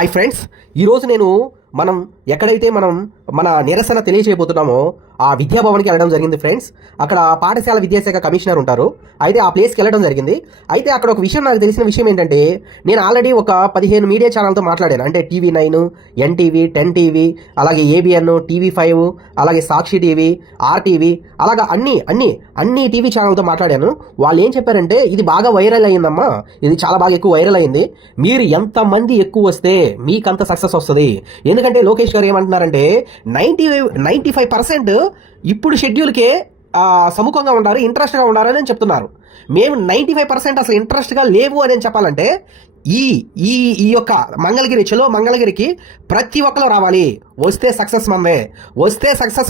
Hi friends, ఈరోజు మనం ఎక్కడైతే మన నిరసన తెలియజేయబోతున్నామో ఆ విద్యాభవన్కి వెళ్ళడం జరిగింది ఫ్రెండ్స్. అక్కడ పాఠశాల విద్యాశాఖ కమిషనర్ ఉంటారు. అయితే ఆ ప్లేస్కి వెళ్ళడం జరిగింది. అయితే అక్కడ ఒక విషయం, నాకు తెలిసిన విషయం ఏంటంటే, నేను ఆల్రెడీ ఒక 15 మీడియా ఛానల్తో మాట్లాడాను. అంటే TV9, NTV, 10 TV, అలాగే ABN, TV5, అలాగే సాక్షి టీవీ, RTV, అలాగా అన్ని టీవీ ఛానల్తో మాట్లాడాను. వాళ్ళు ఏం చెప్పారంటే, ఇది బాగా వైరల్ అయ్యిందమ్మా, ఇది చాలా బాగా ఎక్కువ వైరల్ అయింది, మీరు ఎంతమంది ఎక్కువ వస్తే మీకంత సక్సెస్ వస్తుంది. ఎందుకంటే లోకేష్ గారు ఏమంటున్నారంటే 95% ఇప్పుడు షెడ్యూల్కే సముఖంగా ఉండారు, ఇంట్రెస్ట్గా ఉండారు అని చెప్తున్నారు. మేము 95% అసలు ఇంట్రెస్ట్గా లేవు అని చెప్పాలంటే ఈ ఈ ఈ యొక్క మంగళగిరి, చలో మంగళగిరికి ప్రతి ఒక్కరు రావాలి. వస్తే సక్సెస్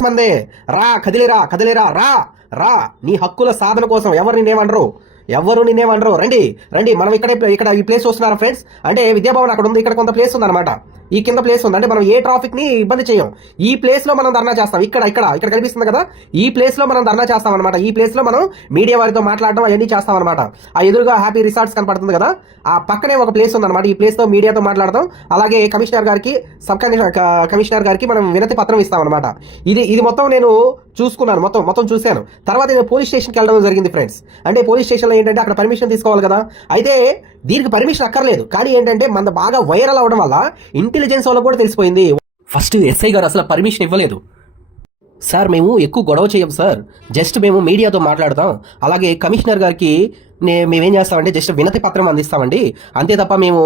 మందే. రా, కదిలేరా, రా నీ హక్కుల సాధన కోసం. ఎవరు నిన్నేమనరు. రండి. మనం ఇక్కడ ఈ ప్లేస్ చూస్తున్నారా ఫ్రెండ్స్? అంటే విద్యాభవన్ అక్కడ ఉంది, ఇక్కడ కొంత ప్లేస్ ఉందన్నమాట. ఈ కింద ప్లేస్ ఉంది. అంటే మనం ఏ ట్రాఫిక్ ని ఇబ్బంది చేయం. ఈ ప్లేస్ లో మనం ధర్నా చేస్తాం. ఇక్కడ కనిపిస్తుంది కదా, ఈ ప్లేస్ లో మనం ధర్నా చేస్తాం అనమాట. ఈ ప్లేస్ లో మనం మీడియా వారితో మాట్లాడడం అవన్నీ చేస్తాం అనమాట. ఆ ఎదురుగా హ్యాపీ రిసార్ట్స్ కనపడుతుంది కదా, ఆ పక్కనే ఒక ప్లేస్ ఉందన్నమాట. ఈ ప్లేస్ లో మీడియాతో మాట్లాడతాం. అలాగే కమిషనర్ గారికి, కమిషనర్ గారికి మనం వినతి పత్రం ఇస్తాం అనమాట. ఇది మొత్తం నేను చూసుకున్నాను, మొత్తం చూశాను. తర్వాత నేను పోలీస్ స్టేషన్కి వెళ్ళడం జరిగింది ఫ్రెండ్స్. అంటే పోలీస్ స్టేషన్లో ఏంటంటే అక్కడ పర్మిషన్ తీసుకోవాలి కదా. అయితే దీనికి పర్మిషన్ అక్కర్లేదు. కానీ ఏంటంటే మన బాగా వైరల్ అవడం వల్ల ఇంటెలిజెన్స్ వాళ్ళకు కూడా తెలిసిపోయింది. ఫస్ట్ SI గారు అసలు పర్మిషన్ ఇవ్వలేదు. సార్, మేము ఎక్కువ గొడవ చేయం సార్, జస్ట్ మేము మీడియాతో మాట్లాడతాం. అలాగే కమిషనర్ గారికి మేమేం చేస్తామంటే జస్ట్ వినతి పత్రం అందిస్తామండి, అంతే తప్ప మేము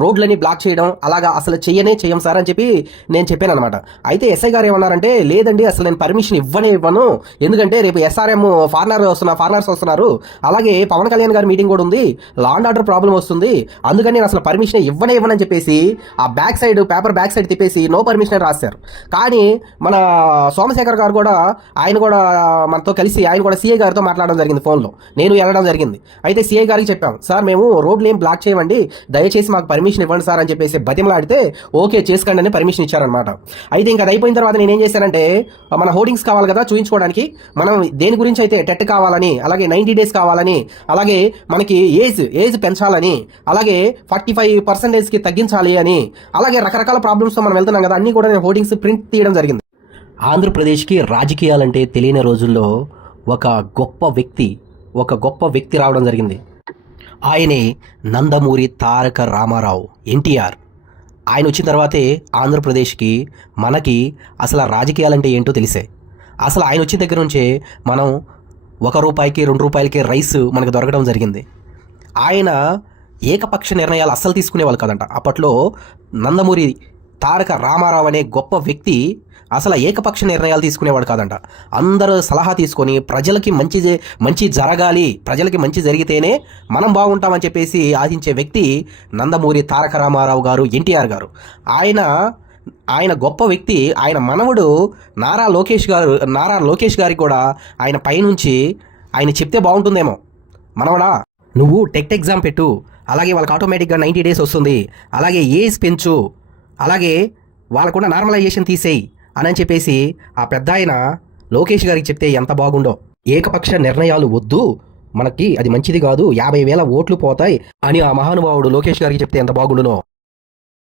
రోడ్లని బ్లాక్ చేయడం అలాగా అసలు చెయ్యం సార్ అని చెప్పి నేను చెప్పాను అనమాట. అయితే SI గారు ఏమన్నారంటే, లేదండి అసలు నేను పర్మిషన్ ఇవ్వను, ఎందుకంటే రేపు SRM ఫారినర్స్ వస్తున్నారు, అలాగే పవన్ కళ్యాణ్ గారి మీటింగ్ కూడా ఉంది, లా అండ్ ఆర్డర్ ప్రాబ్లం వస్తుంది, అందుకని నేను అసలు పర్మిషన్ ఇవ్వనని చెప్పేసి ఆ పేపర్ బ్యాక్ సైడ్ తిప్పేసి నో పర్మిషన్ రాశారు. కానీ మన సోమశేఖర్ గారు కూడా, ఆయన కూడా మనతో కలిసి ఆయన కూడా CA గారితో మాట్లాడడం జరిగింది, ఫోన్లో నేను వెళ్ళడం జరిగింది. అయితే CA గారికి చెప్పాం, సార్ మేము రోడ్లు ఏం బ్లాక్ చేయమండి, దయచేసి మాకు పర్మిషన్ ఇవ్వండి సార్ అని చెప్పేసి బతిమలాడితే ఓకే చేసుకోండి అని పర్మిషన్ ఇచ్చారనమాట. అయితే ఇంకా అది అయిపోయిన తర్వాత నేనేం చేశానంటే, మన హోర్డింగ్స్ కావాలి కదా చూపించుకోవడానికి, మనం దేని గురించి అయితే టెట్ కావాలని, అలాగే 90 days కావాలని, అలాగే మనకి ఏజ్ పెంచాలని, అలాగే 45% తగ్గించాలి అని, అలాగే రకరకాల ప్రాబ్లమ్స్తో మనం వెళ్తున్నాం కదా, అన్నీ కూడా నేను హోర్డింగ్స్ ప్రింట్ తీయడం జరిగింది. ఆంధ్రప్రదేశ్కి రాజకీయాలంటే తెలియని రోజుల్లో ఒక గొప్ప వ్యక్తి రావడం జరిగింది. ఆయనే నందమూరి తారక రామారావు, ఎన్టీఆర్. ఆయన వచ్చిన తర్వాతే ఆంధ్రప్రదేశ్కి, మనకి అసలు రాజకీయాలంటే ఏంటో తెలిసే. అసలు ఆయన వచ్చిన దగ్గర నుంచే మనం ₹1, ₹2 రైస్ మనకు దొరకడం జరిగింది. ఆయన ఏకపక్ష నిర్ణయాలు అస్సలు తీసుకునేవాళ్ళు కాదంట. అప్పట్లో నందమూరి తారక రామారావు అనే గొప్ప వ్యక్తి అసలు ఏకపక్ష నిర్ణయాలు తీసుకునేవాడు కాదంట. అందరూ సలహా తీసుకొని ప్రజలకి మంచి జరగాలి, ప్రజలకి మంచి జరిగితేనే మనం బాగుంటామని చెప్పేసి ఆశించే వ్యక్తి నందమూరి తారక రామారావు గారు, ఎన్టీఆర్ గారు. ఆయన గొప్ప వ్యక్తి. ఆయన మనవడు నారా లోకేష్ గారికి కూడా ఆయన పైనుంచి ఆయన చెప్తే బాగుంటుందేమో, మనవడా నువ్వు టెట్ ఎగ్జామ్ పెట్టు, అలాగే వాళ్ళకి ఆటోమేటిక్గా 90 days వస్తుంది, అలాగే ఏజ్ పెంచు, అలాగే వాళ్ళకుండా నార్మలైజేషన్ తీసేయి అని చెప్పేసి ఆ పెద్ద ఆయన లోకేష్ గారికి చెప్తే ఎంత బాగుండో. ఏకపక్ష నిర్ణయాలు వద్దు, మనకి అది మంచిది కాదు, 50,000 ఓట్లు పోతాయి అని ఆ మహానుభావుడు లోకేష్ గారికి చెప్తే ఎంత బాగుండునో.